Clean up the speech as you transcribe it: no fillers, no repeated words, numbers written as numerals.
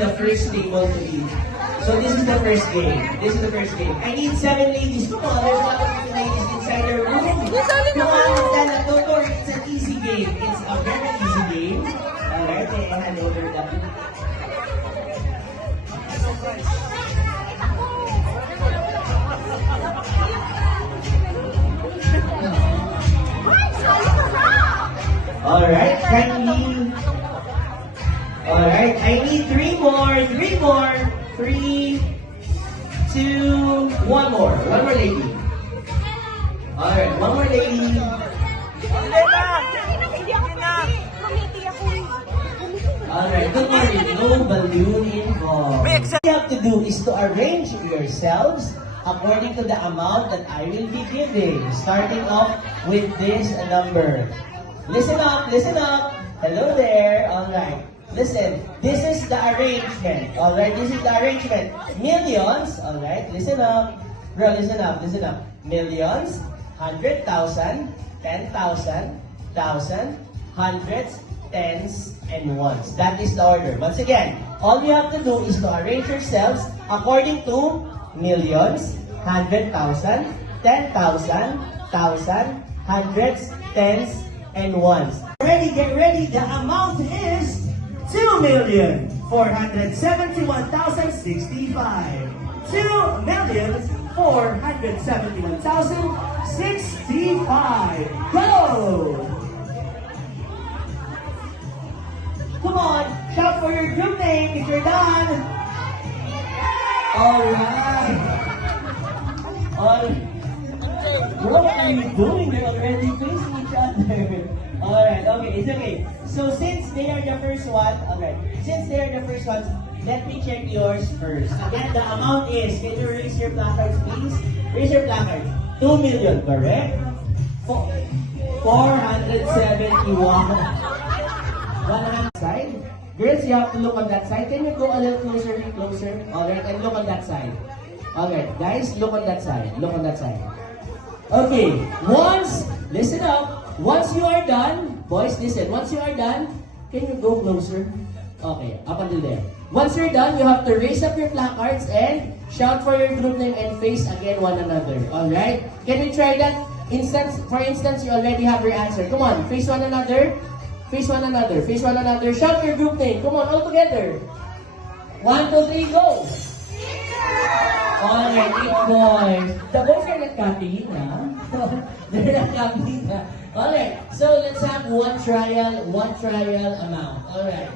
the first table to be. So this is the first game. This is the first game. I need 7 ladies. Come on, there's a lot of ladies inside the room. Come on, Stella, don't worry. It's an easy game. It's a very easy game. Alright, I hand over the... Alright, kindly. Alright, I need 3 more. 3 more. 3, 2, 1 more. 1 more lady. Alright, 1 more lady. Alright, don't worry. No balloon involved. What you have to do is to arrange yourselves according to the amount that I will be giving. Starting off with this number. Listen up, listen up. Hello there. Alright. Listen, this is the arrangement. Alright, this is the arrangement. Millions. Alright, listen up. Bro, listen up, listen up. Millions, 100,000, 10,000, thousand, hundreds, tens, and ones. That is the order. Once again, all you have to do is to arrange yourselves according to millions, 100,000, 10,000, thousand, hundreds, tens, and ones. Ready, get ready. The amount is 2,471,065. 2,471,065. Go! Come on, shout for your group name if you're done. Alright. What are you doing? You're already facing each other. Alright, okay, it's okay. So since they are the first one, alright, since they are the first ones, let me check yours first. Again, the amount is, can you raise your placards please? Raise your placards. 2 million, correct? 471. 100 side. Girls, you have to look on that side. Can you go a little closer? Alright, and look on that side. Alright, guys, look on that side. Look on that side. Okay, listen up. Once you are done, boys, listen. Once you are done, can you go closer? Okay, up until there. Once you're done, you have to raise up your placards and shout for your group name and face again one another. Alright? Can you try that? For instance, you already have your answer. Come on, face one another. Face one another. Face one another. Shout your group name. Come on, all together. 1, 2, 3, go! Alright, 8 boys. The boys are not copying, ha? They're not copying, ha? Alright, so let's have one trial amount. Alright.